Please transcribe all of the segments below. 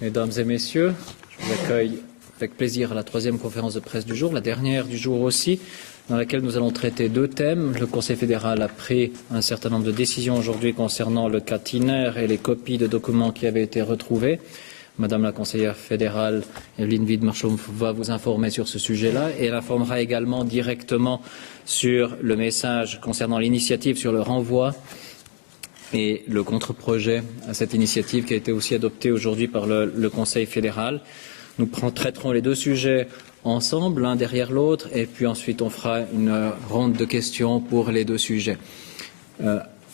Mesdames et messieurs, je vous accueille avec plaisir à la troisième conférence de presse du jour, la dernière du jour aussi, dans laquelle nous allons traiter deux thèmes. Le Conseil fédéral a pris un certain nombre de décisions aujourd'hui concernant le cas Tiner et les copies de documents qui avaient été retrouvés. Madame la conseillère fédérale Evelyne Widmerschompf va vous informer sur ce sujet-là et elle informera également directement sur le message concernant l'initiative sur le renvoi et le contre-projet à cette initiative qui a été aussi adoptée aujourd'hui par le Conseil fédéral. Nous traiterons les deux sujets ensemble, l'un derrière l'autre, et puis ensuite on fera une ronde de questions pour les deux sujets.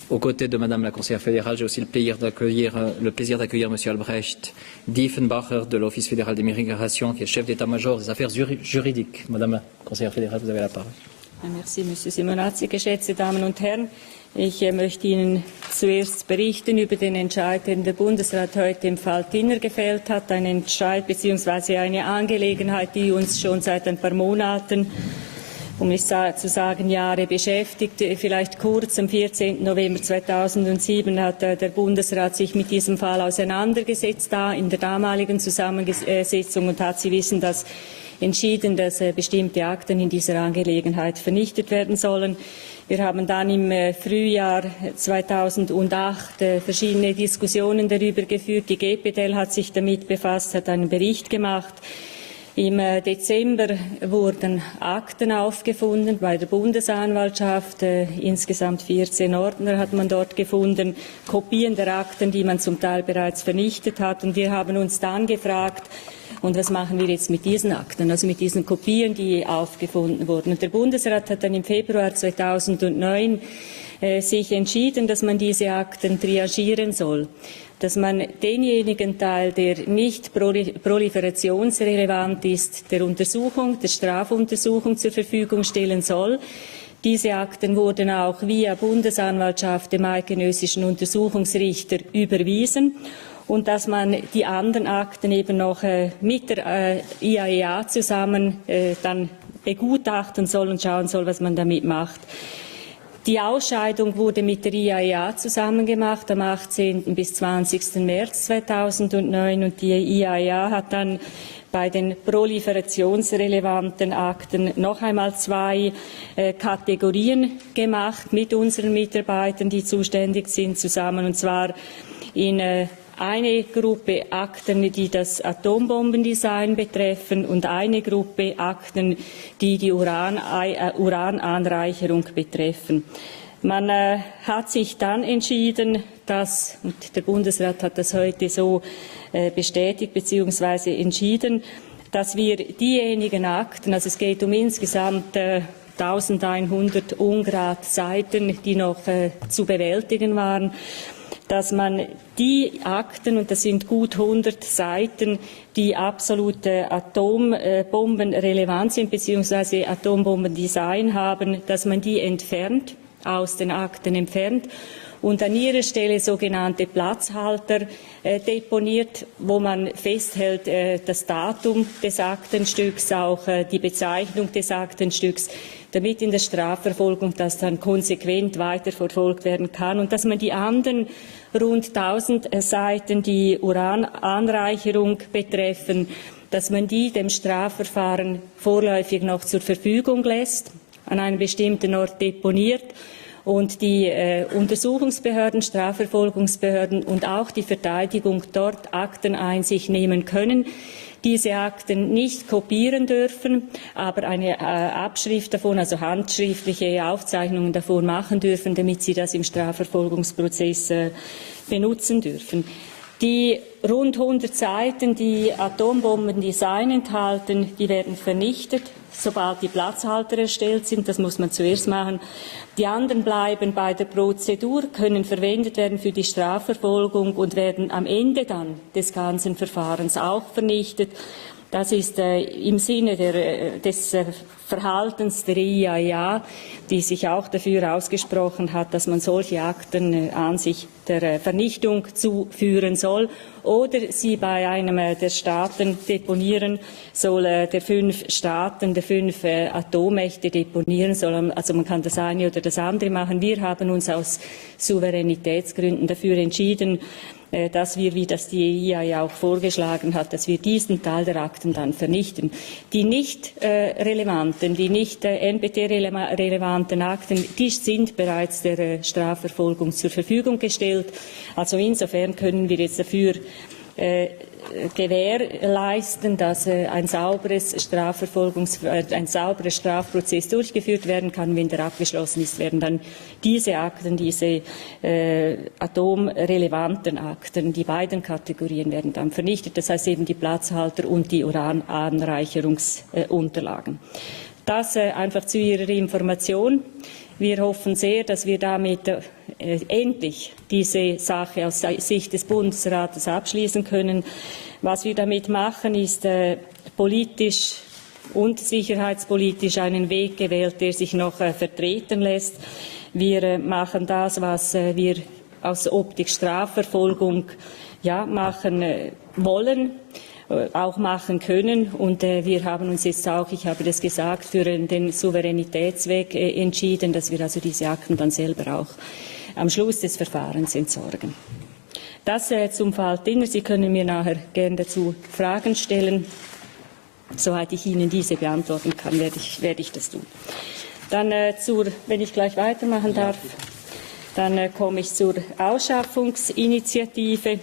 Aux côtés de Madame la conseillère fédérale, j'ai aussi le plaisir d'accueillir M. Albrecht Diefenbacher de l'Office fédéral d'immigration, qui est chef d'état-major des affaires juridiques. Madame la conseillère fédérale, vous avez la parole. Merci, Monsieur Simonazzi, geschätzte Damen und Herren. Ich möchte Ihnen zuerst berichten über den Entscheid, den der Bundesrat heute im Fall Tiner gefällt hat. Ein Entscheid bzw. eine Angelegenheit, die uns schon seit ein paar Monaten, um nicht zu sagen Jahre, beschäftigt. Vielleicht kurz, am 14. November 2007 hat der Bundesrat sich mit diesem Fall auseinandergesetzt, in der damaligen Zusammensetzung, und hat, Sie wissen das, entschieden, dass bestimmte Akten in dieser Angelegenheit vernichtet werden sollen. Wir haben dann im Frühjahr 2008 verschiedene Diskussionen darüber geführt. Die GPDL hat sich damit befasst, hat einen Bericht gemacht. Im Dezember wurden Akten aufgefunden bei der Bundesanwaltschaft. Insgesamt 14 Ordner hat man dort gefunden, Kopien der Akten, die man zum Teil bereits vernichtet hat. Und wir haben uns dann gefragt, und was machen wir jetzt mit diesen Akten, also mit diesen Kopien, die aufgefunden wurden? Und der Bundesrat hat dann im Februar 2009 sich entschieden, dass man diese Akten triagieren soll, dass man denjenigen Teil, der nicht proliferationsrelevant ist, der Untersuchung, der Strafuntersuchung zur Verfügung stellen soll. Diese Akten wurden auch via Bundesanwaltschaft dem eidgenössischen Untersuchungsrichter überwiesen. Und dass man die anderen Akten eben noch mit der IAEA zusammen dann begutachten soll und schauen soll, was man damit macht. Die Ausscheidung wurde mit der IAEA zusammen gemacht am 18. bis 20. März 2009 und die IAEA hat dann bei den proliferationsrelevanten Akten noch einmal zwei Kategorien gemacht mit unseren Mitarbeitern, die zuständig sind, zusammen, und zwar in eine Gruppe Akten, die das Atombombendesign betreffen, und eine Gruppe Akten, die die Urananreicherung betreffen. Man hat sich dann entschieden, dass, und der Bundesrat hat das heute so bestätigt bzw. entschieden, dass wir diejenigen Akten, also es geht um insgesamt 1100 Ungrad Seiten, die noch zu bewältigen waren, dass man die Akten, und das sind gut 100 Seiten, die absolute Atombomben relevant sind bzw. Atombombendesign haben, dass man die entfernt, aus den Akten entfernt und an ihrer Stelle sogenannte Platzhalter deponiert, wo man festhält das Datum des Aktenstücks, auch die Bezeichnung des Aktenstücks, damit in der Strafverfolgung das dann konsequent weiterverfolgt werden kann, und dass man die anderen rund 1000 Seiten, die Urananreicherung betreffen, dass man die dem Strafverfahren vorläufig noch zur Verfügung lässt, an einem bestimmten Ort deponiert und die Untersuchungsbehörden, Strafverfolgungsbehörden und auch die Verteidigung dort Akteneinsicht nehmen können, diese Akten nicht kopieren dürfen, aber eine Abschrift davon, also handschriftliche Aufzeichnungen davon machen dürfen, damit sie das im Strafverfolgungsprozess benutzen dürfen. Die rund 100 Seiten, die Atombombendesign enthalten, die werden vernichtet, sobald die Platzhalter erstellt sind. Das muss man zuerst machen. Die anderen bleiben bei der Prozedur, können verwendet werden für die Strafverfolgung und werden am Ende dann des ganzen Verfahrens auch vernichtet. Das ist im Sinne des Verhaltens der IAEA, die sich auch dafür ausgesprochen hat, dass man solche Akten an sich der Vernichtung zuführen soll oder sie bei einem der Staaten deponieren soll, der 5 Staaten, der 5 Atommächte deponieren soll. Also man kann das eine oder das andere machen. Wir haben uns aus Souveränitätsgründen dafür entschieden, dass wir, wie das die IAEA auch vorgeschlagen hat, dass wir diesen Teil der Akten dann vernichten. Die nicht relevanten, die nicht NPT-relevanten Akten, die sind bereits der Strafverfolgung zur Verfügung gestellt. Also insofern können wir jetzt dafür gewährleisten, dass ein sauberer Strafprozess durchgeführt werden kann. Wenn der abgeschlossen ist, werden dann diese Akten, diese atomrelevanten Akten, die beiden Kategorien werden dann vernichtet. Das heißt eben die Platzhalter und die Urananreicherungsunterlagen. Das einfach zu Ihrer Information. Wir hoffen sehr, dass wir damit endlich diese Sache aus Sicht des Bundesrates abschließen können. Was wir damit machen, ist politisch und sicherheitspolitisch einen Weg gewählt, der sich noch vertreten lässt. Wir machen das, was wir aus Optik Strafverfolgung machen wollen, auch machen können. Und wir haben uns jetzt auch, ich habe das gesagt, für den Souveränitätsweg entschieden, dass wir also diese Akten dann selber auch am Schluss des Verfahrens entsorgen. Das zum Fall Dinner. Sie können mir nachher gerne dazu Fragen stellen. Soweit ich Ihnen diese beantworten kann, werde ich das tun. Dann wenn ich gleich weitermachen darf, dann komme ich zur Ausschaffungsinitiative.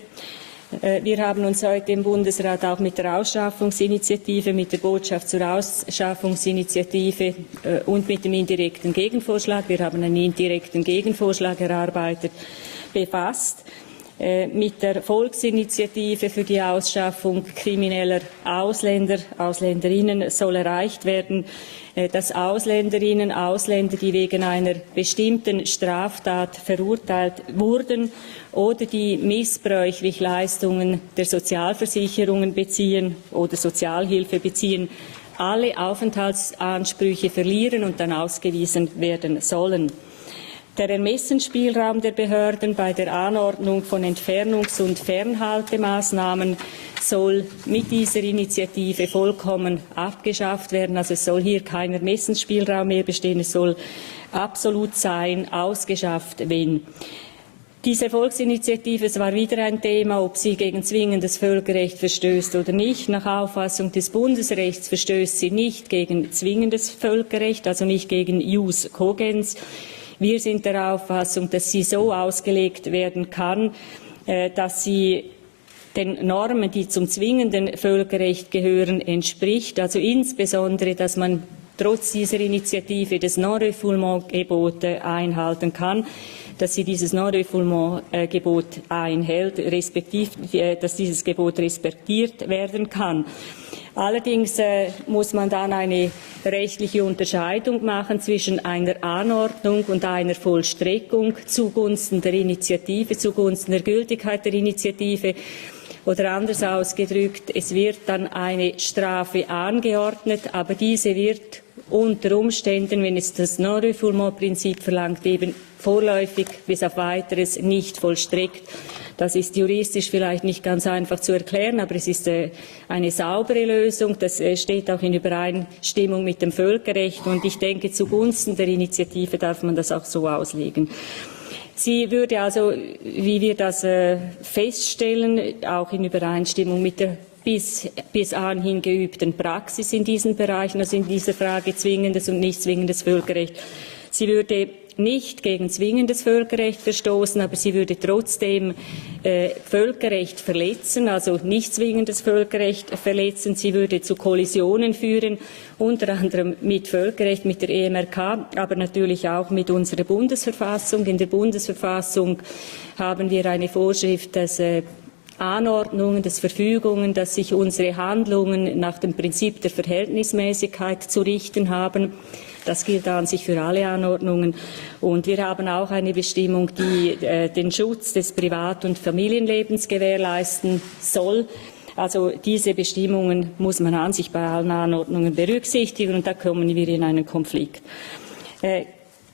Wir haben uns heute im Bundesrat auch mit der Ausschaffungsinitiative, mit der Botschaft zur Ausschaffungsinitiative und mit dem indirekten Gegenvorschlag, wir haben einen indirekten Gegenvorschlag erarbeitet, befasst. Mit der Volksinitiative für die Ausschaffung krimineller Ausländer, Ausländerinnen soll erreicht werden, dass Ausländerinnen, Ausländer, die wegen einer bestimmten Straftat verurteilt wurden oder die missbräuchlich Leistungen der Sozialversicherungen beziehen oder Sozialhilfe beziehen, alle Aufenthaltsansprüche verlieren und dann ausgewiesen werden sollen. Der Ermessensspielraum der Behörden bei der Anordnung von Entfernungs- und Fernhaltemaßnahmen soll mit dieser Initiative vollkommen abgeschafft werden. Also es soll hier kein Ermessensspielraum mehr bestehen. Es soll absolut sein, ausgeschafft, wenn. Diese Volksinitiative, es war wieder ein Thema, ob sie gegen zwingendes Völkerrecht verstößt oder nicht. Nach Auffassung des Bundesrechts verstößt sie nicht gegen zwingendes Völkerrecht, also nicht gegen Ius cogens. Wir sind der Auffassung, dass sie so ausgelegt werden kann, dass sie den Normen, die zum zwingenden Völkerrecht gehören, entspricht. Also insbesondere, dass man trotz dieser Initiative das Non-Refoulement-Gebot einhalten kann, dass sie dieses Non-Refoulement-Gebot einhält, respektive, dass dieses Gebot respektiert werden kann. Allerdings muss man dann eine rechtliche Unterscheidung machen zwischen einer Anordnung und einer Vollstreckung zugunsten der Initiative, zugunsten der Gültigkeit der Initiative. Oder anders ausgedrückt, es wird dann eine Strafe angeordnet, aber diese wird unter Umständen, wenn es das Non-Refoulement-Prinzip verlangt, eben vorläufig bis auf Weiteres nicht vollstreckt. Das ist juristisch vielleicht nicht ganz einfach zu erklären, aber es ist eine saubere Lösung. Das steht auch in Übereinstimmung mit dem Völkerrecht. Und ich denke, zugunsten der Initiative darf man das auch so auslegen. Sie würde also, wie wir das feststellen, auch in Übereinstimmung mit der bis anhin geübten Praxis in diesen Bereichen, also in dieser Frage zwingendes und nicht zwingendes Völkerrecht. Sie würde nicht gegen zwingendes Völkerrecht verstoßen, aber sie würde trotzdem Völkerrecht verletzen, also nicht zwingendes Völkerrecht verletzen. Sie würde zu Kollisionen führen, unter anderem mit Völkerrecht, mit der EMRK, aber natürlich auch mit unserer Bundesverfassung. In der Bundesverfassung haben wir eine Vorschrift, dass Anordnungen, dass Verfügungen, dass sich unsere Handlungen nach dem Prinzip der Verhältnismäßigkeit zu richten haben. Das gilt an sich für alle Anordnungen. Und wir haben auch eine Bestimmung, die den Schutz des Privat- und Familienlebens gewährleisten soll. Also diese Bestimmungen muss man an sich bei allen Anordnungen berücksichtigen, und da kommen wir in einen Konflikt.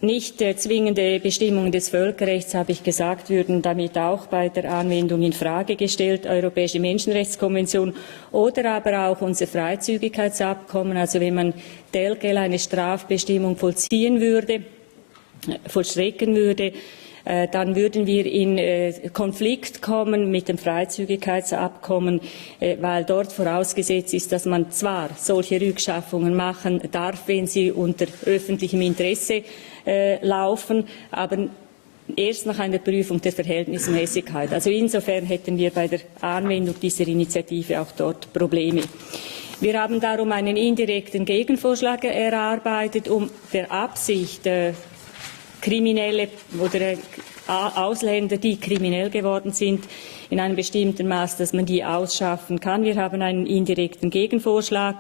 Nicht zwingende Bestimmungen des Völkerrechts, habe ich gesagt, würden damit auch bei der Anwendung in Frage gestellt. Europäische Menschenrechtskonvention oder aber auch unser Freizügigkeitsabkommen. Also wenn man telquel eine Strafbestimmung vollstrecken würde, dann würden wir in Konflikt kommen mit dem Freizügigkeitsabkommen, weil dort vorausgesetzt ist, dass man zwar solche Rückschaffungen machen darf, wenn sie unter öffentlichem Interesse laufen, aber erst nach einer Prüfung der Verhältnismäßigkeit. Also insofern hätten wir bei der Anwendung dieser Initiative auch dort Probleme. Wir haben darum einen indirekten Gegenvorschlag erarbeitet, um der Absicht, Kriminelle oder Ausländer, die kriminell geworden sind, in einem bestimmten Maß, dass man die ausschaffen kann. Wir haben einen indirekten Gegenvorschlag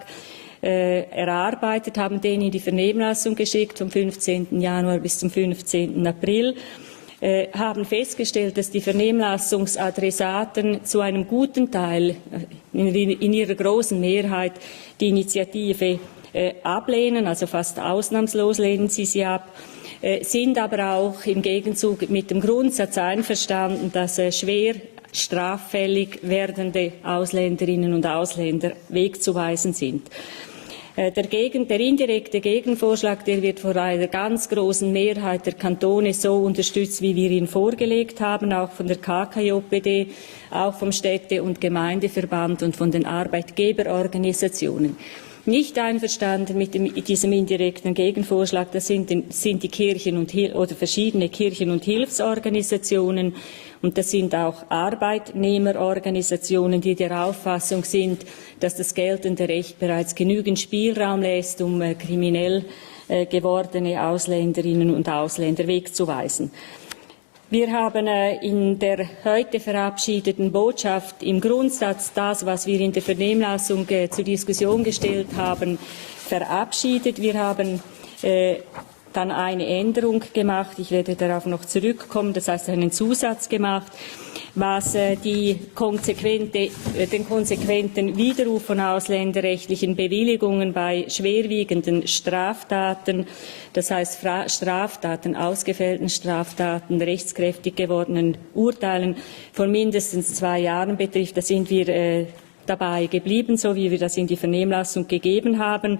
erarbeitet, haben den in die Vernehmlassung geschickt vom 15. Januar bis zum 15. April, haben festgestellt, dass die Vernehmlassungsadressaten zu einem guten Teil, in ihrer großen Mehrheit, die Initiative ablehnen, also fast ausnahmslos lehnen sie ab, sind aber auch im Gegenzug mit dem Grundsatz einverstanden, dass schwer straffällig werdende Ausländerinnen und Ausländer wegzuweisen sind. Der indirekte Gegenvorschlag, der wird von einer ganz großen Mehrheit der Kantone so unterstützt, wie wir ihn vorgelegt haben, auch von der KKJPD, auch vom Städte- und Gemeindeverband und von den Arbeitgeberorganisationen. Nicht einverstanden mit diesem indirekten Gegenvorschlag, das sind die Kirchen oder verschiedene Kirchen- und Hilfsorganisationen, und das sind auch Arbeitnehmerorganisationen, die der Auffassung sind, dass das geltende Recht bereits genügend Spielraum lässt, um kriminell gewordene Ausländerinnen und Ausländer wegzuweisen. Wir haben in der heute verabschiedeten Botschaft im Grundsatz das, was wir in der Vernehmlassung zur Diskussion gestellt haben, verabschiedet. Wir haben dann eine Änderung gemacht. Ich werde darauf noch zurückkommen. Das heißt, einen Zusatz gemacht, was den konsequenten Widerruf von ausländerrechtlichen Bewilligungen bei schwerwiegenden Straftaten, das heißt Straftaten, ausgefällten Straftaten, rechtskräftig gewordenen Urteilen von mindestens 2 Jahren betrifft. Da sind wir dabei geblieben, so wie wir das in die Vernehmlassung gegeben haben.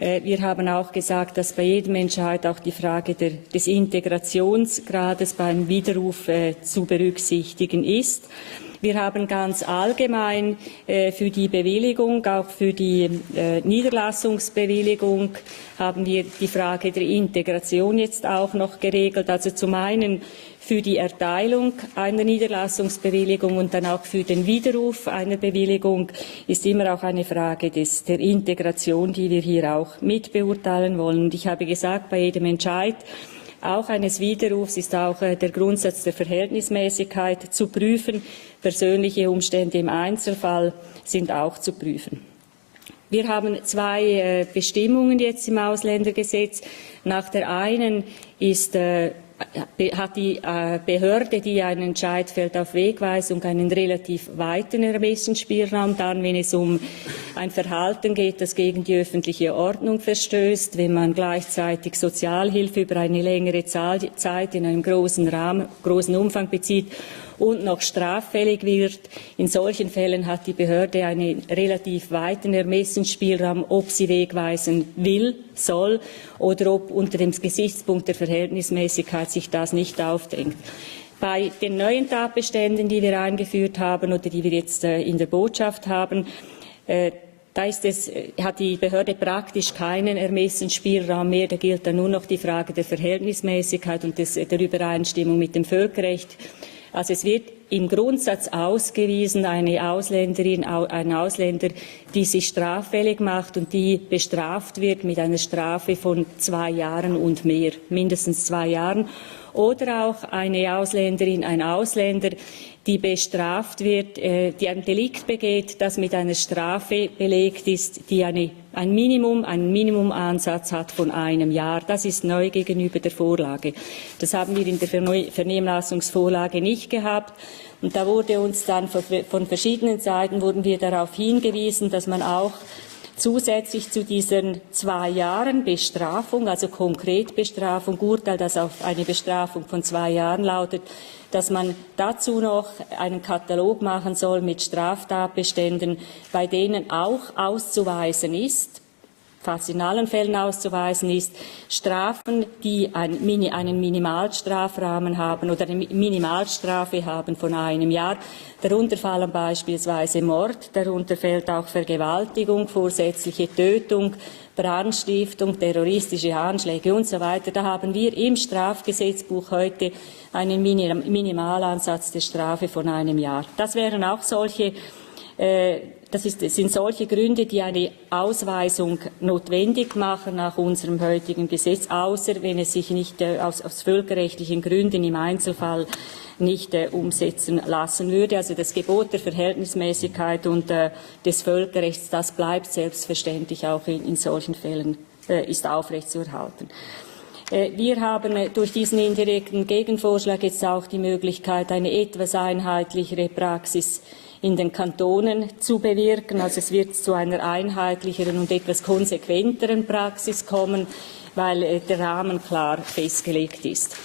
Wir haben auch gesagt, dass bei jedem Entscheid auch die Frage des Integrationsgrades beim Widerruf zu berücksichtigen ist. Wir haben ganz allgemein für die Bewilligung, auch für die Niederlassungsbewilligung, haben wir die Frage der Integration jetzt auch noch geregelt. Also zum einen für die Erteilung einer Niederlassungsbewilligung und dann auch für den Widerruf einer Bewilligung ist immer auch eine Frage der Integration, die wir hier auch mit beurteilen wollen. Und ich habe gesagt, bei jedem Entscheid, auch eines Widerrufs, ist auch der Grundsatz der Verhältnismäßigkeit zu prüfen. Persönliche Umstände im Einzelfall sind auch zu prüfen. Wir haben 2 Bestimmungen jetzt im Ausländergesetz. Nach der einen hat die Behörde, die einen Entscheid fällt auf Wegweisung, einen relativ weiten Ermessensspielraum, dann, wenn es um ein Verhalten geht, das gegen die öffentliche Ordnung verstößt, wenn man gleichzeitig Sozialhilfe über eine längere Zeit in einem großen Umfang bezieht und noch straffällig wird. In solchen Fällen hat die Behörde einen relativ weiten Ermessensspielraum, ob sie wegweisen will, soll oder ob unter dem Gesichtspunkt der Verhältnismäßigkeit sich das nicht aufdrängt. Bei den neuen Tatbeständen, die wir eingeführt haben oder die wir jetzt in der Botschaft haben, hat die Behörde praktisch keinen Ermessensspielraum mehr. Da gilt dann nur noch die Frage der Verhältnismäßigkeit und der Übereinstimmung mit dem Völkerrecht. Also es wird im Grundsatz ausgewiesen, eine Ausländerin, ein Ausländer, die sich straffällig macht und die bestraft wird mit einer Strafe von 2 Jahren und mehr, mindestens 2 Jahren. Oder auch eine Ausländerin, ein Ausländer, die bestraft wird, die ein Delikt begeht, das mit einer Strafe belegt ist, die eine einen Minimumansatz hat von einem Jahr. Das ist neu gegenüber der Vorlage. Das haben wir in der Vernehmlassungsvorlage nicht gehabt. Und da wurde uns dann von verschiedenen Seiten darauf hingewiesen, dass man auch zusätzlich zu diesen 2 Jahren Bestrafung, also Konkretbestrafung, Urteil, das auf eine Bestrafung von 2 Jahren lautet, dass man dazu noch einen Katalog machen soll mit Straftatbeständen, bei denen auch auszuweisen ist, fast in allen Fällen auszuweisen ist, Strafen, die einen Minimalstrafrahmen haben oder eine Minimalstrafe haben von 1 Jahr. Darunter fallen beispielsweise Mord, darunter fällt auch Vergewaltigung, vorsätzliche Tötung, Brandstiftung, terroristische Anschläge und so weiter. Da haben wir im Strafgesetzbuch heute einen Minimalansatz der Strafe von 1 Jahr. Das wären auch solche sind solche Gründe, die eine Ausweisung notwendig machen nach unserem heutigen Gesetz, außer wenn es sich nicht aus völkerrechtlichen Gründen im Einzelfall nicht umsetzen lassen würde. Also das Gebot der Verhältnismäßigkeit und des Völkerrechts, das bleibt selbstverständlich auch in solchen Fällen ist aufrechtzuerhalten. Wir haben durch diesen indirekten Gegenvorschlag jetzt auch die Möglichkeit, eine etwas einheitlichere Praxis in den Kantonen zu bewirken. Also es wird zu einer einheitlicheren und etwas konsequenteren Praxis kommen, weil der Rahmen klar festgelegt ist.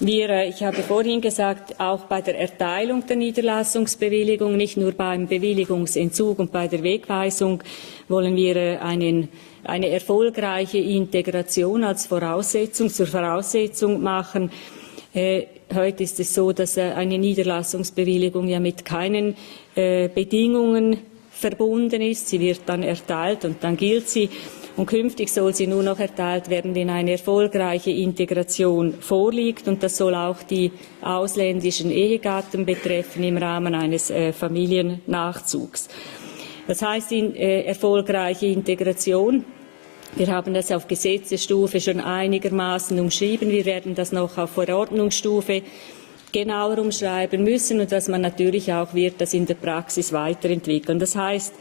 Ich habe vorhin gesagt, auch bei der Erteilung der Niederlassungsbewilligung, nicht nur beim Bewilligungsentzug und bei der Wegweisung, wollen wir eine erfolgreiche Integration als zur Voraussetzung machen. Heute ist es so, dass eine Niederlassungsbewilligung ja mit keinen Bedingungen verbunden ist. Sie wird dann erteilt und dann gilt sie. Und künftig soll sie nur noch erteilt werden, wenn eine erfolgreiche Integration vorliegt. Und das soll auch die ausländischen Ehegatten betreffen im Rahmen eines Familiennachzugs. Das heißt, erfolgreiche Integration. Wir haben das auf Gesetzesstufe schon einigermaßen umschrieben. Wir werden das noch auf Verordnungsstufe genauer umschreiben müssen und dass man natürlich auch wird das in der Praxis weiterentwickeln. Das heißt,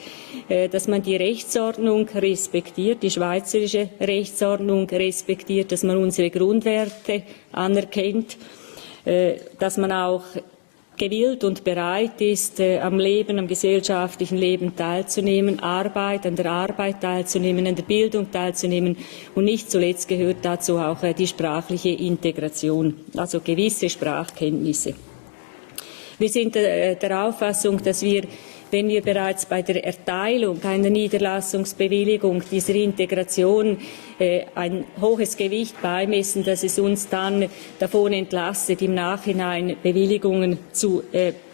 dass man die Rechtsordnung respektiert, die schweizerische Rechtsordnung respektiert, dass man unsere Grundwerte anerkennt, dass man auch gewillt und bereit ist, am gesellschaftlichen Leben teilzunehmen, an der Arbeit teilzunehmen, an der Bildung teilzunehmen und nicht zuletzt gehört dazu auch die sprachliche Integration, also gewisse Sprachkenntnisse. Wir sind der Auffassung, dass wir, wenn wir bereits bei der Erteilung einer Niederlassungsbewilligung dieser Integration ein hohes Gewicht beimessen, dass es uns dann davon entlastet, im Nachhinein Bewilligungen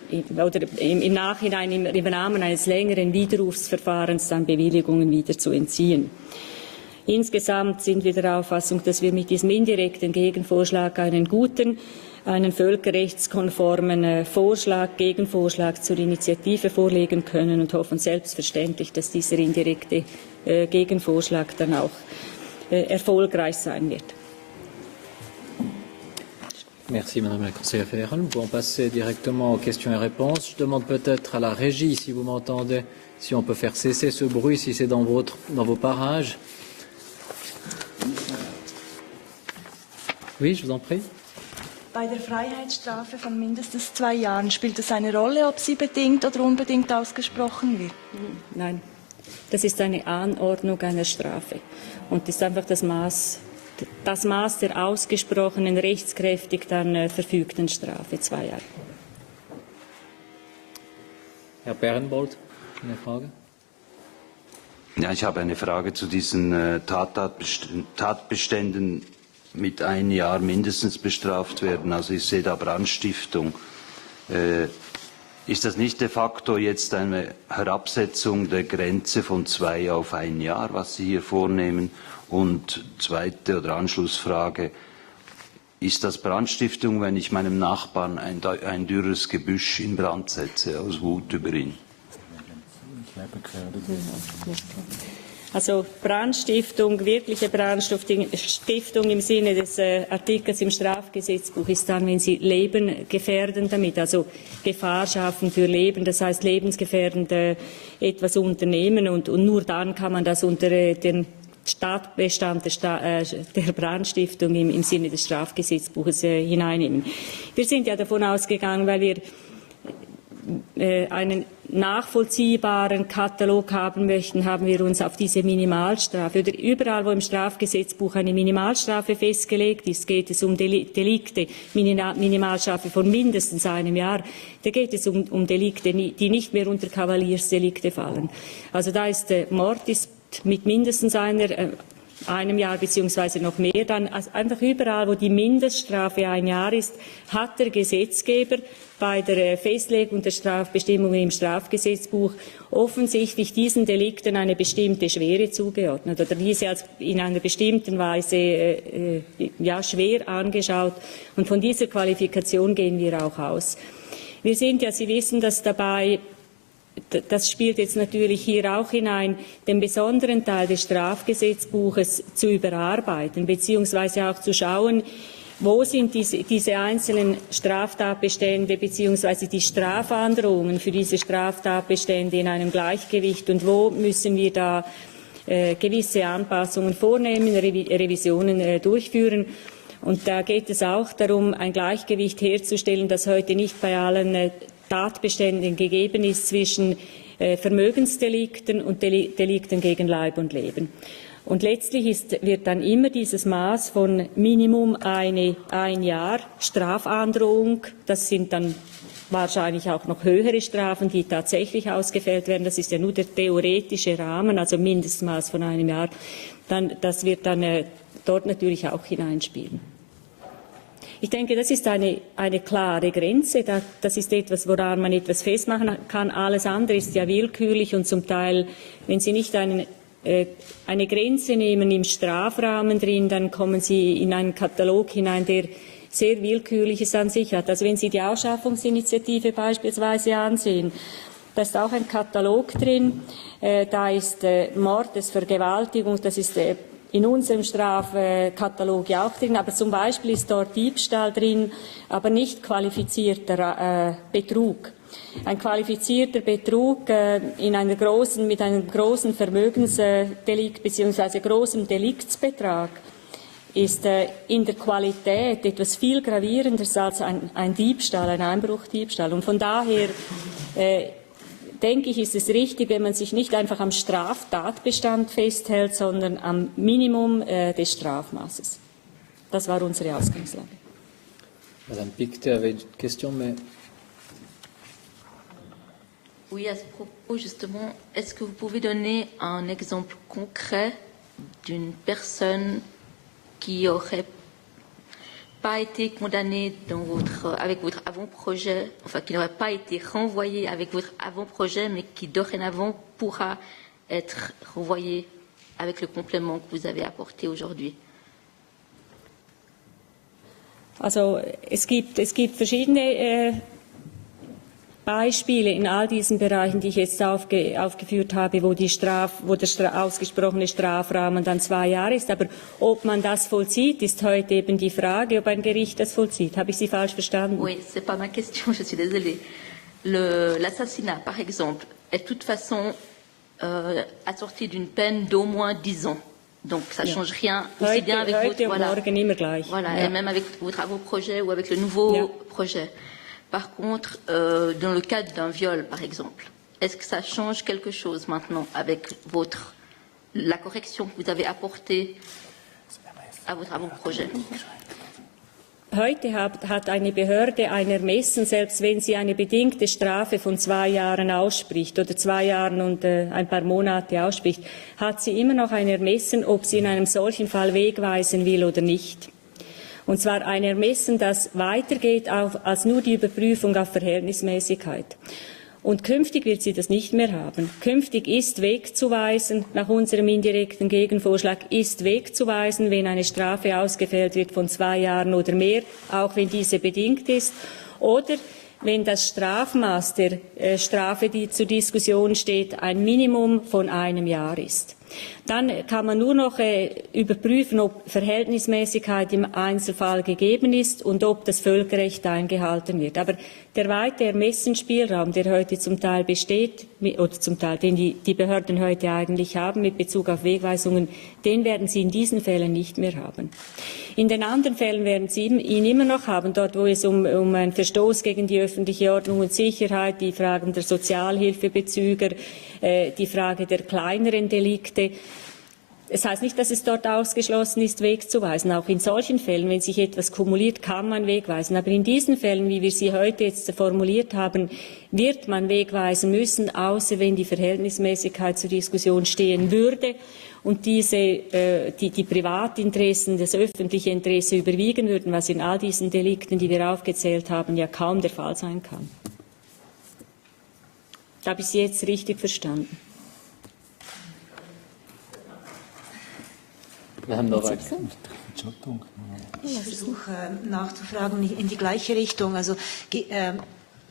im Nachhinein im Rahmen eines längeren Widerrufsverfahrens dann Bewilligungen wieder zu entziehen. Insgesamt sind wir der Auffassung, dass wir mit diesem indirekten Gegenvorschlag einen völkerrechtskonformen Gegenvorschlag zur Initiative vorlegen können und hoffen selbstverständlich, dass dieser indirekte Gegenvorschlag dann auch erfolgreich sein wird. Merci Madame la Conseillère fédérale. Nous pouvons passer directement aux questions et réponses. Je demande peut-être à la régie, si vous m'entendez, si on peut faire cesser ce bruit, si c'est dans vos parages. Oui, je vous en prie. Bei der Freiheitsstrafe von mindestens 2 Jahren spielt es eine Rolle, ob sie bedingt oder unbedingt ausgesprochen wird? Nein, das ist eine Anordnung einer Strafe und ist einfach das Maß der ausgesprochenen, rechtskräftig dann verfügten Strafe, 2 Jahre. Herr Berenbold, eine Frage? Ja, ich habe eine Frage zu diesen Tatbeständen mit 1 Jahr mindestens bestraft werden. Also ich sehe da Brandstiftung. Ist das nicht de facto jetzt eine Herabsetzung der Grenze von 2 auf 1 Jahr, was Sie hier vornehmen? Und zweite oder Anschlussfrage, ist das Brandstiftung, wenn ich meinem Nachbarn ein dürres Gebüsch in Brand setze, aus Wut über ihn? Also Brandstiftung, wirkliche Brandstiftung im Sinne des Artikels im Strafgesetzbuch ist dann, wenn Sie Leben gefährden damit, also Gefahr schaffen für Leben, das heißt lebensgefährdend etwas unternehmen und nur dann kann man das unter den Tatbestand der Brandstiftung im Sinne des Strafgesetzbuches hineinnehmen. Wir sind ja davon ausgegangen, weil wir einen nachvollziehbaren Katalog haben möchten, haben wir uns auf diese Minimalstrafe oder überall, wo im Strafgesetzbuch eine Minimalstrafe festgelegt ist, geht es um Delikte, Minimalstrafe von mindestens einem Jahr, da geht es um Delikte, die nicht mehr unter Kavaliersdelikte fallen. Also da ist Mord ist mit mindestens einem Jahr bzw. noch mehr, dann einfach überall, wo die Mindeststrafe ein Jahr ist, hat der Gesetzgeber bei der Festlegung der Strafbestimmungen im Strafgesetzbuch offensichtlich diesen Delikten eine bestimmte Schwere zugeordnet oder diese als in einer bestimmten Weise schwer angeschaut. Und von dieser Qualifikation gehen wir auch aus. Wir sind ja, Sie wissen, dass dabei, das spielt jetzt natürlich hier auch hinein, den besonderen Teil des Strafgesetzbuches zu überarbeiten, beziehungsweise auch zu schauen, wo sind diese einzelnen Straftatbestände beziehungsweise die Strafandrohungen für diese Straftatbestände in einem Gleichgewicht und wo müssen wir da gewisse Anpassungen vornehmen, Revisionen durchführen. Und da geht es auch darum, ein Gleichgewicht herzustellen, das heute nicht bei allen Tatbeständen gegeben ist zwischen Vermögensdelikten und Delikten gegen Leib und Leben. Und letztlich wird dann immer dieses Maß von Minimum ein Jahr Strafandrohung, das sind dann wahrscheinlich auch noch höhere Strafen, die tatsächlich ausgefällt werden. Das ist ja nur der theoretische Rahmen, also Mindestmaß von einem Jahr. Das wird dann dort natürlich auch hineinspielen. Ich denke, das ist eine klare Grenze. Das ist etwas, woran man etwas festmachen kann. Alles andere ist ja willkürlich und zum Teil, wenn Sie nicht eine Grenze nehmen im Strafrahmen drin, dann kommen Sie in einen Katalog hinein, der sehr Willkürliches an sich hat. Also wenn Sie die Ausschaffungsinitiative beispielsweise ansehen, da ist auch ein Katalog drin, da ist Mord, das Vergewaltigung, das ist in unserem Strafkatalog ja auch drin, aber zum Beispiel ist dort Diebstahl drin, aber nicht qualifizierter Betrug. Ein qualifizierter Betrug mit einem großen Vermögensdelikt bzw. großem Deliktsbetrag ist in der Qualität etwas viel gravierendes als ein Diebstahl, ein Einbruchdiebstahl. Und von daher denke ich, ist es richtig, wenn man sich nicht einfach am Straftatbestand festhält, sondern am Minimum des Strafmaßes. Das war unsere Ausgangslage. Madame Pictet avait une question, mais... Oui, à ce propos, justement, est-ce que vous pouvez donner un exemple concret d'une personne qui n'aurait pas été condamnée avec votre avant-projet, enfin qui n'aurait pas été renvoyée avec votre avant-projet, mais qui dorénavant pourra être renvoyée avec le complément que vous avez apporté aujourd'hui? Also es gibt verschiedene Beispiele in all diesen Bereichen, die ich jetzt aufgeführt habe, wo der ausgesprochene Strafrahmen dann 2 Jahre ist. Aber ob man das vollzieht, ist heute eben die Frage, ob ein Gericht das vollzieht. Habe ich Sie falsch verstanden? Oui, c'est pas ma question, je suis désolée. L'assassinat, par exemple, est de toute façon assorti d'une peine d'au moins 10 ans. Donc ça ne change rien, aussi bien avec votre... Voilà, et même avec votre avant-projet ou avec le nouveau projet. Par contre, dans le cadre d'un viol, par exemple, est-ce que ça change quelque chose maintenant avec la correction que vous avez apportée à votre avant-projet? Heute hat eine Behörde ein Ermessen, selbst wenn sie eine bedingte Strafe von 2 Jahren ausspricht oder 2 Jahren und ein paar Monate ausspricht, hat sie immer noch ein Ermessen, ob sie in einem solchen Fall wegweisen will oder nicht. Und zwar ein Ermessen, das weitergeht als nur die Überprüfung auf Verhältnismäßigkeit. Und künftig wird sie das nicht mehr haben. Künftig ist wegzuweisen, nach unserem indirekten Gegenvorschlag, ist wegzuweisen, wenn eine Strafe ausgefällt wird von 2 Jahren oder mehr, auch wenn diese bedingt ist, oder wenn das Strafmaß der Strafe, die zur Diskussion steht, ein Minimum von 1 Jahr ist. Dann kann man nur noch überprüfen, ob Verhältnismäßigkeit im Einzelfall gegeben ist und ob das Völkerrecht eingehalten wird. Aber der weite Ermessensspielraum, der heute zum Teil besteht, oder zum Teil, den die Behörden heute eigentlich haben mit Bezug auf Wegweisungen, den werden sie in diesen Fällen nicht mehr haben. In den anderen Fällen werden sie ihn immer noch haben, dort wo es um einen Verstoß gegen die öffentliche Ordnung und Sicherheit, die Fragen der Sozialhilfebezüger, die Frage der kleineren Delikte. Es heißt nicht, dass es dort ausgeschlossen ist, wegzuweisen. Auch in solchen Fällen, wenn sich etwas kumuliert, kann man wegweisen. Aber in diesen Fällen, wie wir sie heute jetzt formuliert haben, wird man wegweisen müssen, außer wenn die Verhältnismäßigkeit zur Diskussion stehen würde und die Privatinteressen, das öffentliche Interesse überwiegen würden, was in all diesen Delikten, die wir aufgezählt haben, ja kaum der Fall sein kann. Habe ich Sie jetzt richtig verstanden? Wir haben noch Ich versuche nachzufragen in die gleiche Richtung. Also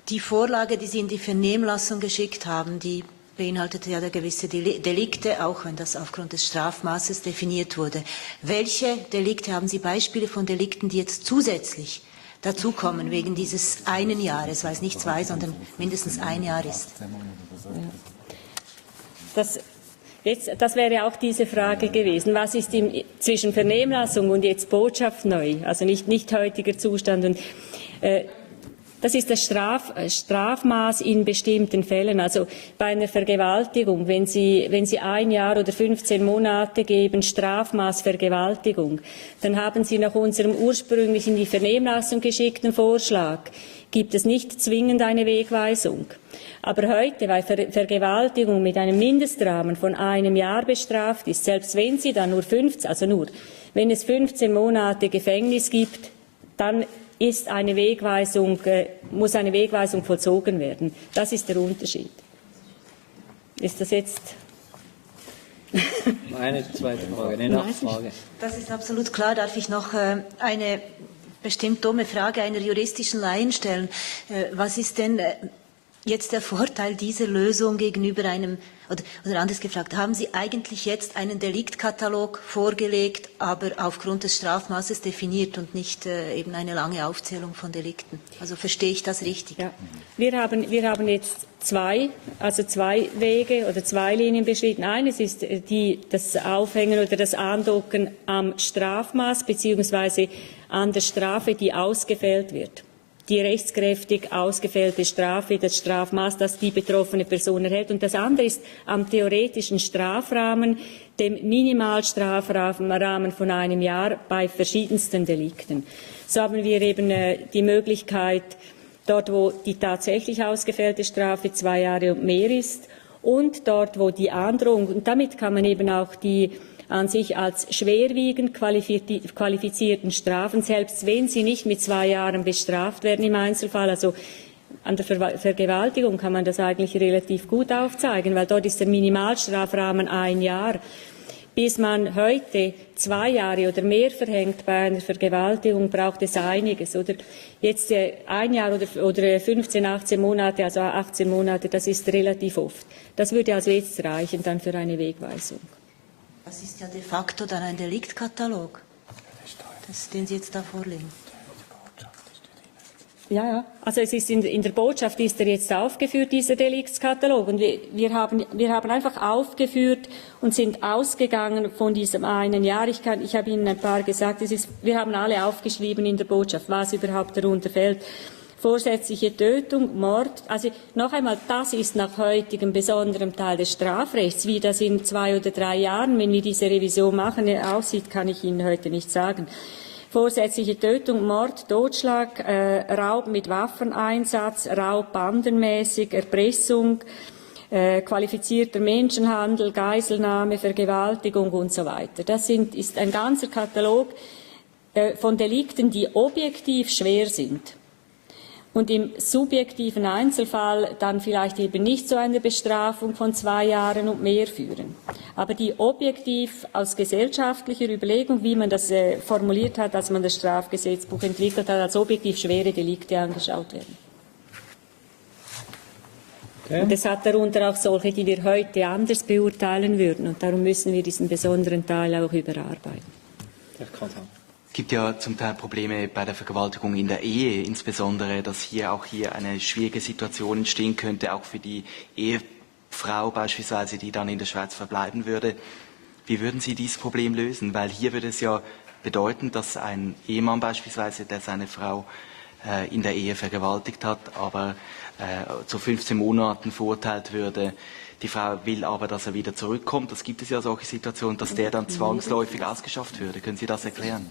die Vorlage, die Sie in die Vernehmlassung geschickt haben, die beinhaltete ja gewisse Delikte, auch wenn das aufgrund des Strafmaßes definiert wurde. Welche Delikte, haben Sie Beispiele von Delikten, die jetzt zusätzlich dazukommen wegen dieses einen Jahres, weil es nicht 2, sondern mindestens 1 Jahr ist? Das wäre auch diese Frage gewesen. Was ist zwischen Vernehmlassung und jetzt Botschaft neu? Also nicht heutiger Zustand. Und, das ist das Strafmaß in bestimmten Fällen. Also bei einer Vergewaltigung, wenn Sie 1 Jahr oder 15 Monate geben, Strafmaß Vergewaltigung, dann haben Sie nach unserem ursprünglich in die Vernehmlassung geschickten Vorschlag, gibt es nicht zwingend eine Wegweisung. Aber heute, weil Vergewaltigung mit einem Mindestrahmen von 1 Jahr bestraft ist, selbst wenn sie dann wenn es 15 Monate Gefängnis gibt, dann muss eine Wegweisung vollzogen werden. Das ist der Unterschied. Ist das jetzt? Eine zweite Frage, eine Nachfrage. Das ist absolut klar. Darf ich noch eine bestimmt dumme Frage einer juristischen Laien stellen? Was ist denn jetzt der Vorteil dieser Lösung gegenüber einem, oder anders gefragt, haben Sie eigentlich jetzt einen Deliktkatalog vorgelegt, aber aufgrund des Strafmaßes definiert und nicht eben eine lange Aufzählung von Delikten? Also verstehe ich das richtig? Ja. Wir haben jetzt zwei Wege oder 2 Linien beschrieben. Eines ist das Aufhängen oder das Andocken am Strafmaß bzw. an der Strafe, die ausgefällt wird. Die rechtskräftig ausgefällte Strafe, das Strafmaß, das die betroffene Person erhält. Und das andere ist am theoretischen Strafrahmen, dem Minimalstrafrahmen von 1 Jahr bei verschiedensten Delikten. So haben wir eben die Möglichkeit, dort, wo die tatsächlich ausgefällte Strafe 2 Jahre und mehr ist und dort, wo die Androhung, und damit kann man eben auch die an sich als schwerwiegend qualifizierten Strafen, selbst wenn sie nicht mit 2 Jahren bestraft werden im Einzelfall, also an der Vergewaltigung kann man das eigentlich relativ gut aufzeigen, weil dort ist der Minimalstrafrahmen 1 Jahr. Bis man heute 2 Jahre oder mehr verhängt bei einer Vergewaltigung, braucht es einiges. Oder jetzt 1 Jahr oder 15, 18 Monate, also 18 Monate, das ist relativ oft. Das würde also jetzt reichen dann für eine Wegweisung. Das ist ja de facto dann ein Deliktkatalog, den Sie jetzt da vorlegen. Ja. Also es ist in der Botschaft ist er jetzt aufgeführt, dieser Deliktskatalog. Und wir haben einfach aufgeführt und sind ausgegangen von diesem 1 Jahr. Ich habe Ihnen ein paar gesagt, wir haben alle aufgeschrieben in der Botschaft, was überhaupt darunter fällt. Vorsätzliche Tötung, Mord, also noch einmal, das ist nach heutigem besonderem Teil des Strafrechts. Wie das in 2 oder 3 Jahren, wenn wir diese Revision machen, aussieht, kann ich Ihnen heute nicht sagen. Vorsätzliche Tötung, Mord, Totschlag, Raub mit Waffeneinsatz, Raub bandenmäßig, Erpressung, qualifizierter Menschenhandel, Geiselnahme, Vergewaltigung und so weiter. Das ist ein ganzer Katalog von Delikten, die objektiv schwer sind. Und im subjektiven Einzelfall dann vielleicht eben nicht zu einer Bestrafung von 2 Jahren und mehr führen. Aber die objektiv aus gesellschaftlicher Überlegung, wie man das formuliert hat, als man das Strafgesetzbuch entwickelt hat, als objektiv schwere Delikte angeschaut werden. Und es hat darunter auch solche, die wir heute anders beurteilen würden. Und darum müssen wir diesen besonderen Teil auch überarbeiten. Es gibt ja zum Teil Probleme bei der Vergewaltigung in der Ehe, insbesondere, dass hier eine schwierige Situation entstehen könnte, auch für die Ehefrau beispielsweise, die dann in der Schweiz verbleiben würde. Wie würden Sie dieses Problem lösen? Weil hier würde es ja bedeuten, dass ein Ehemann beispielsweise, der seine Frau in der Ehe vergewaltigt hat, aber zu 15 Monaten verurteilt würde. Die Frau will aber, dass er wieder zurückkommt. Das gibt es ja solche Situationen, dass der dann zwangsläufig ausgeschafft würde. Können Sie das erklären?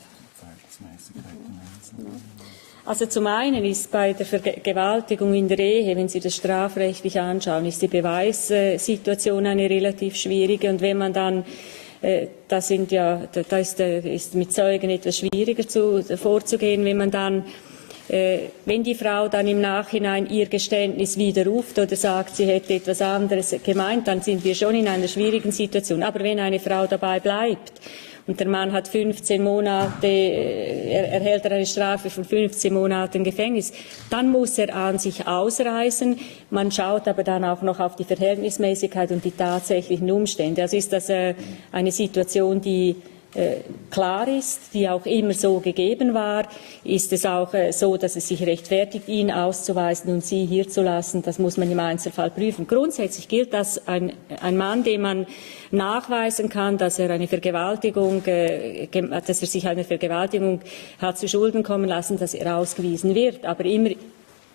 Also zum einen ist bei der Vergewaltigung in der Ehe, wenn Sie das strafrechtlich anschauen, ist die Beweissituation eine relativ schwierige. Und wenn man dann, da ist mit Zeugen etwas schwieriger vorzugehen, wenn man dann wenn die Frau dann im Nachhinein ihr Geständnis widerruft oder sagt, sie hätte etwas anderes gemeint, dann sind wir schon in einer schwierigen Situation. Aber wenn eine Frau dabei bleibt und der Mann hat 15 Monate, erhält eine Strafe von 15 Monaten Gefängnis, dann muss er an sich ausreisen. Man schaut aber dann auch noch auf die Verhältnismäßigkeit und die tatsächlichen Umstände. Also ist das eine Situation, die klar ist, die auch immer so gegeben war, ist es auch so, dass es sich rechtfertigt, ihn auszuweisen und sie hier zu lassen. Das muss man im Einzelfall prüfen. Grundsätzlich gilt, dass ein Mann, dem man nachweisen kann, dass er eine Vergewaltigung, dass er sich einer Vergewaltigung hat zu Schulden kommen lassen, dass er ausgewiesen wird, aber immer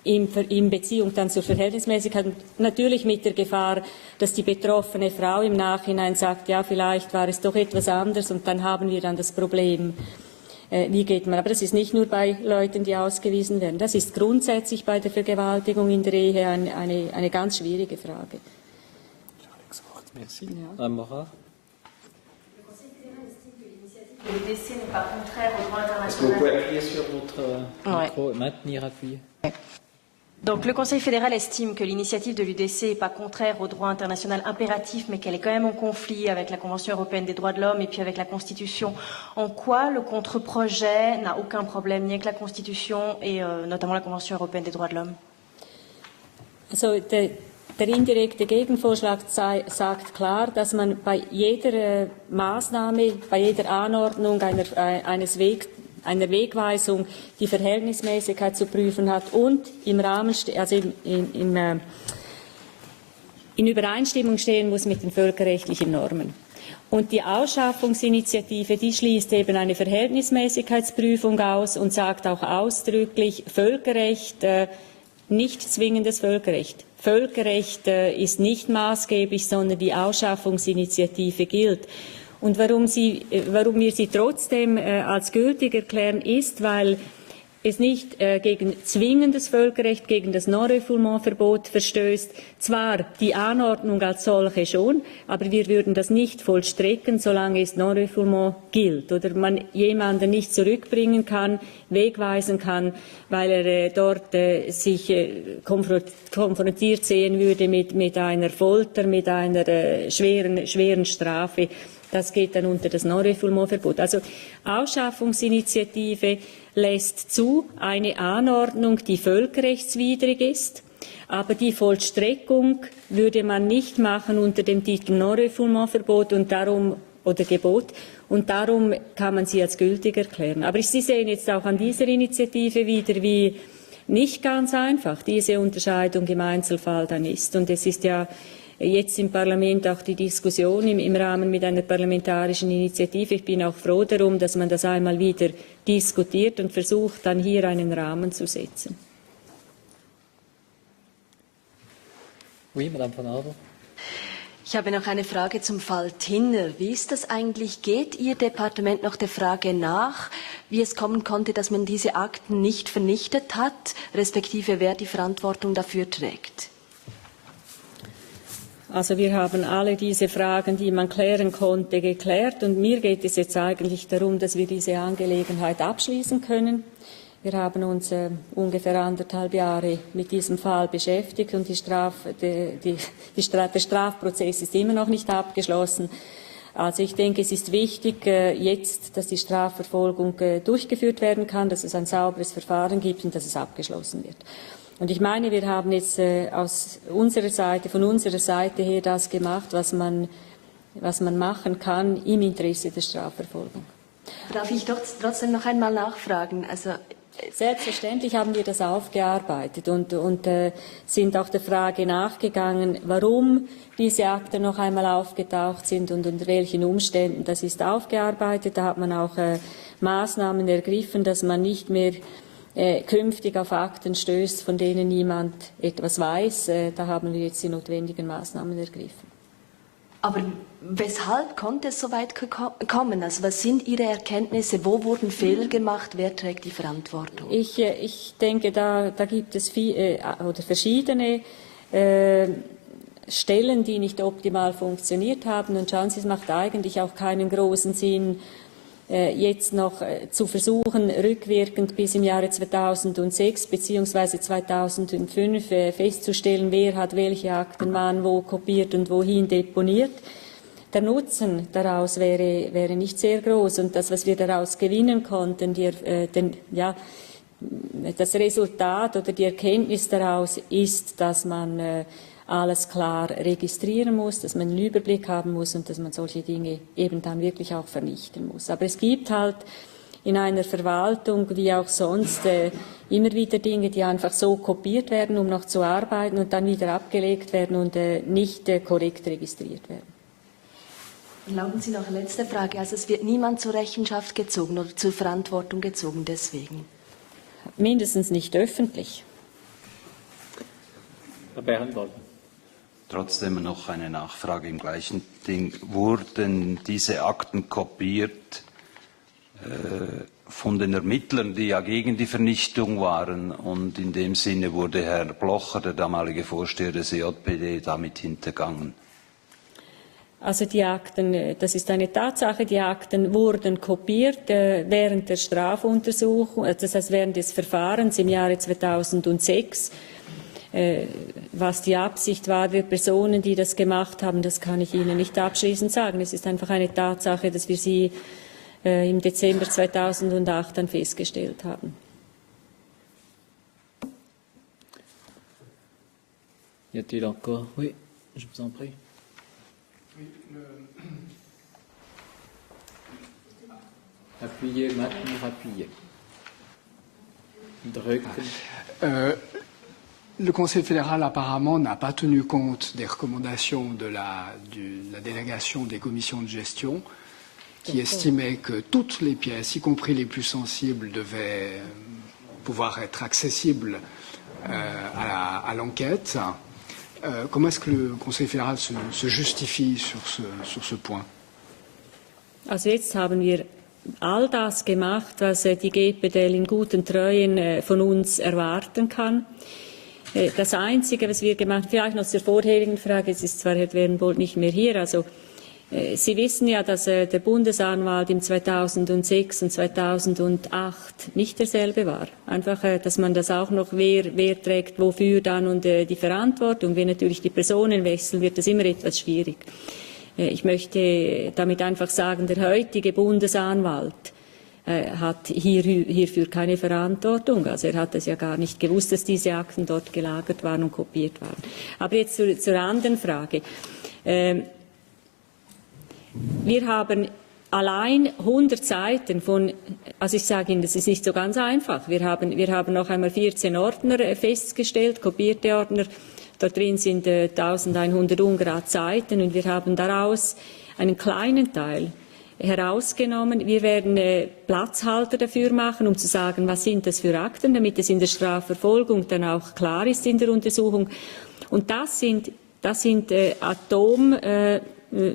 in Beziehung dann zur Verhältnismäßigkeit, natürlich mit der Gefahr, dass die betroffene Frau im Nachhinein sagt, ja, vielleicht war es doch etwas anders und dann haben wir dann das Problem. Wie geht man? Aber das ist nicht nur bei Leuten, die ausgewiesen werden. Das ist grundsätzlich bei der Vergewaltigung in der Ehe eine ganz schwierige Frage. Merci. Madame Morat. Est-ce que vous pouvez appuyer sur votre micro et maintenir appuyé? Donc le Conseil fédéral estime que l'initiative de l'UDC n'est pas contraire au droit international impératif, mais qu'elle est quand même en conflit avec la Convention européenne des droits de l'homme et puis avec la Constitution. En quoi le contre-projet n'a aucun problème, ni avec la Constitution et notamment la Convention européenne des droits de l'homme? Also der indirekte Gegenvorschlag sagt klar, dass man bei jeder Maßnahme, bei jeder Anordnung einer Wegweisung die Verhältnismäßigkeit zu prüfen hat und im Rahmen, also in Übereinstimmung stehen muss mit den völkerrechtlichen Normen. Und die Ausschaffungsinitiative, die schließt eben eine Verhältnismäßigkeitsprüfung aus und sagt auch ausdrücklich, Völkerrecht, nicht zwingendes Völkerrecht. Völkerrecht ist nicht maßgeblich, sondern die Ausschaffungsinitiative gilt. Und warum wir sie trotzdem als gültig erklären, ist, weil es nicht gegen zwingendes Völkerrecht, gegen das Non-Refoulement-Verbot verstößt. Zwar die Anordnung als solche schon, aber wir würden das nicht vollstrecken, solange es Non-Refoulement gilt oder man jemanden nicht zurückbringen kann, wegweisen kann, weil er dort sich konfrontiert sehen würde mit einer Folter, mit einer schweren Strafe. Das geht dann unter das Non-Refoulement-Verbot. Also Ausschaffungsinitiative lässt zu eine Anordnung, die völkerrechtswidrig ist, aber die Vollstreckung würde man nicht machen unter dem Titel Non-Refoulement-Verbot und darum oder Gebot und darum kann man sie als gültig erklären. Aber Sie sehen jetzt auch an dieser Initiative wieder, wie nicht ganz einfach diese Unterscheidung im Einzelfall dann ist. Und es ist ja jetzt im Parlament auch die Diskussion im Rahmen mit einer parlamentarischen Initiative. Ich bin auch froh darum, dass man das einmal wieder diskutiert und versucht, dann hier einen Rahmen zu setzen. Oui, Madame von Arber. Ich habe noch eine Frage zum Fall Tinner. Wie ist das eigentlich? Geht Ihr Departement noch der Frage nach, wie es kommen konnte, dass man diese Akten nicht vernichtet hat, respektive wer die Verantwortung dafür trägt? Also wir haben alle diese Fragen, die man klären konnte, geklärt. Und mir geht es jetzt eigentlich darum, dass wir diese Angelegenheit abschließen können. Wir haben uns ungefähr 1,5 Jahre mit diesem Fall beschäftigt und der Strafprozess ist immer noch nicht abgeschlossen. Also ich denke, es ist wichtig jetzt, dass die Strafverfolgung durchgeführt werden kann, dass es ein sauberes Verfahren gibt und dass es abgeschlossen wird. Und ich meine, wir haben jetzt von unserer Seite her das gemacht, was man machen kann im Interesse der Strafverfolgung. Darf ich trotzdem noch einmal nachfragen? Also selbstverständlich haben wir das aufgearbeitet und sind auch der Frage nachgegangen, warum diese Akten noch einmal aufgetaucht sind und unter welchen Umständen. Das ist aufgearbeitet. Da hat man auch Maßnahmen ergriffen, dass man nicht mehr künftig auf Akten stößt, von denen niemand etwas weiß. Da haben wir jetzt die notwendigen Maßnahmen ergriffen. Aber weshalb konnte es so weit kommen? Also was sind Ihre Erkenntnisse? Wo wurden Fehler gemacht? Wer trägt die Verantwortung? Ich denke, da gibt es verschiedene Stellen, die nicht optimal funktioniert haben. Und schauen Sie, es macht eigentlich auch keinen großen Sinn, jetzt noch zu versuchen, rückwirkend bis im Jahre 2006 bzw. 2005 festzustellen, wer hat welche Akten wann wo kopiert und wohin deponiert. Der Nutzen daraus wäre nicht sehr groß. Und das, was wir daraus gewinnen konnten, das Resultat oder die Erkenntnis daraus ist, dass man alles klar registrieren muss, dass man einen Überblick haben muss und dass man solche Dinge eben dann wirklich auch vernichten muss. Aber es gibt halt in einer Verwaltung wie auch sonst immer wieder Dinge, die einfach so kopiert werden, um noch zu arbeiten und dann wieder abgelegt werden und nicht korrekt registriert werden. Erlauben Sie noch eine letzte Frage. Also es wird niemand zur Rechenschaft gezogen oder zur Verantwortung gezogen deswegen? Mindestens nicht öffentlich. Herr Berenbold. Trotzdem noch eine Nachfrage im gleichen Ding. Wurden diese Akten kopiert von den Ermittlern, die ja gegen die Vernichtung waren? Und in dem Sinne wurde Herr Blocher, der damalige Vorsteher des EJPD, damit hintergangen? Also die Akten, das ist eine Tatsache, die Akten wurden kopiert während der Strafuntersuchung, das heißt während des Verfahrens im Jahre 2006. Was die Absicht war der Personen, die das gemacht haben, das kann ich Ihnen nicht abschließend sagen. Es ist einfach eine Tatsache, dass wir sie im Dezember 2008 dann festgestellt haben. Y a-t-il encore? Oui, je vous en prie. Appuyez, maintenir, appuyer. Drücken. Le Conseil fédéral apparemment n'a pas tenu compte des recommandations de la délégation des commissions de gestion qui estimait que toutes les pièces, y compris les plus sensibles, devaient pouvoir être accessibles à l'enquête. Comment est-ce que le Conseil fédéral se justifie sur ce point? Also jetzt haben wir all das gemacht, was die GPDL in guten Treuen von uns erwarten kann. Das Einzige, was wir gemacht haben, vielleicht noch zur vorherigen Frage, es ist zwar Herr Berenbold nicht mehr hier, also Sie wissen ja, dass der Bundesanwalt im 2006 und 2008 nicht derselbe war. Einfach, dass man das auch noch, wer trägt wofür dann und die Verantwortung. Wenn natürlich die Personen wechseln, wird das immer etwas schwierig. Ich möchte damit einfach sagen, der heutige Bundesanwalt hat hierfür keine Verantwortung. Also er hat es ja gar nicht gewusst, dass diese Akten dort gelagert waren und kopiert waren. Aber jetzt zur anderen Frage. Wir haben allein 100 Seiten von, also ich sage Ihnen, das ist nicht so ganz einfach. Wir haben noch einmal 14 Ordner festgestellt, kopierte Ordner. Dort drin sind 1100 Ungrad Seiten und wir haben daraus einen kleinen Teil herausgenommen. Wir werden Platzhalter dafür machen, um zu sagen, was sind das für Akten, damit es in der Strafverfolgung dann auch klar ist in der Untersuchung. Und das sind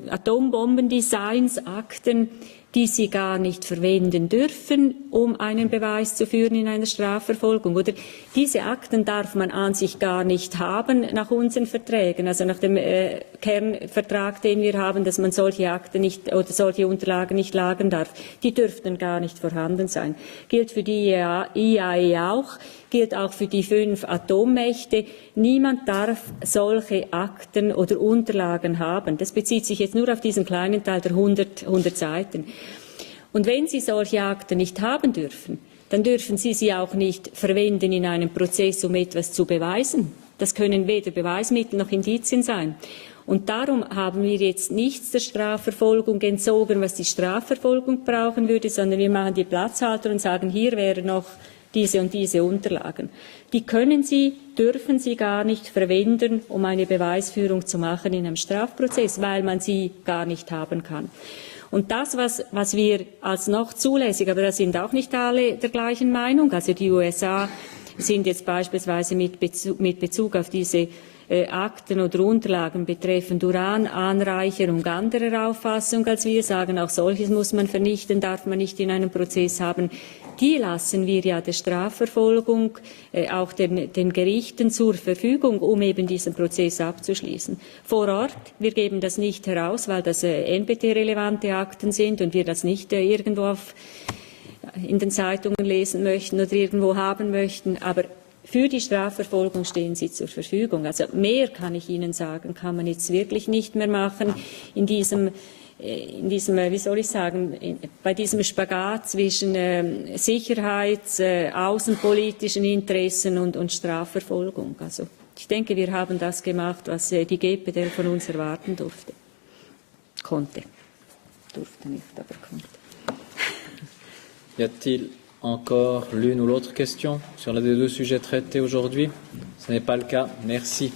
Atombombendesigns-Akten, die Sie gar nicht verwenden dürfen, um einen Beweis zu führen in einer Strafverfolgung. Oder diese Akten darf man an sich gar nicht haben nach unseren Verträgen, also nach dem Kernvertrag, den wir haben, dass man solche Akten nicht oder solche Unterlagen nicht lagern darf. Die dürften gar nicht vorhanden sein. Gilt für die IAEA auch, gilt auch für die 5 Atommächte. Niemand darf solche Akten oder Unterlagen haben. Das bezieht sich jetzt nur auf diesen kleinen Teil der 100 Seiten. Und wenn Sie solche Akten nicht haben dürfen, dann dürfen Sie sie auch nicht verwenden in einem Prozess, um etwas zu beweisen. Das können weder Beweismittel noch Indizien sein. Und darum haben wir jetzt nichts der Strafverfolgung entzogen, was die Strafverfolgung brauchen würde, sondern wir machen die Platzhalter und sagen, hier wären noch diese und diese Unterlagen. Die können Sie, dürfen Sie gar nicht verwenden, um eine Beweisführung zu machen in einem Strafprozess, weil man sie gar nicht haben kann. Und das, was wir als noch zulässig, aber da sind auch nicht alle der gleichen Meinung, also die USA sind jetzt beispielsweise mit Bezug auf diese Akten oder Unterlagen betreffend Urananreicherung anderer Auffassung als wir, sagen, auch solches muss man vernichten, darf man nicht in einem Prozess haben. Die lassen wir ja der Strafverfolgung, auch den Gerichten zur Verfügung, um eben diesen Prozess abzuschließen. Vor Ort, wir geben das nicht heraus, weil das NPT-relevante Akten sind und wir das nicht irgendwo in den Zeitungen lesen möchten oder irgendwo haben möchten, aber für die Strafverfolgung stehen sie zur Verfügung. Also mehr kann ich Ihnen sagen, kann man jetzt wirklich nicht mehr machen in diesem, wie soll ich sagen, bei diesem Spagat zwischen Sicherheits-, außenpolitischen Interessen und Strafverfolgung. Also ich denke, wir haben das gemacht, was die GPD von uns erwarten durfte. Konnte. Durfte nicht, aber konnte. Y a-t-il encore l'une ou l'autre question sur l'un des deux sujets traités aujourd'hui? Ce n'est pas le cas. Merci.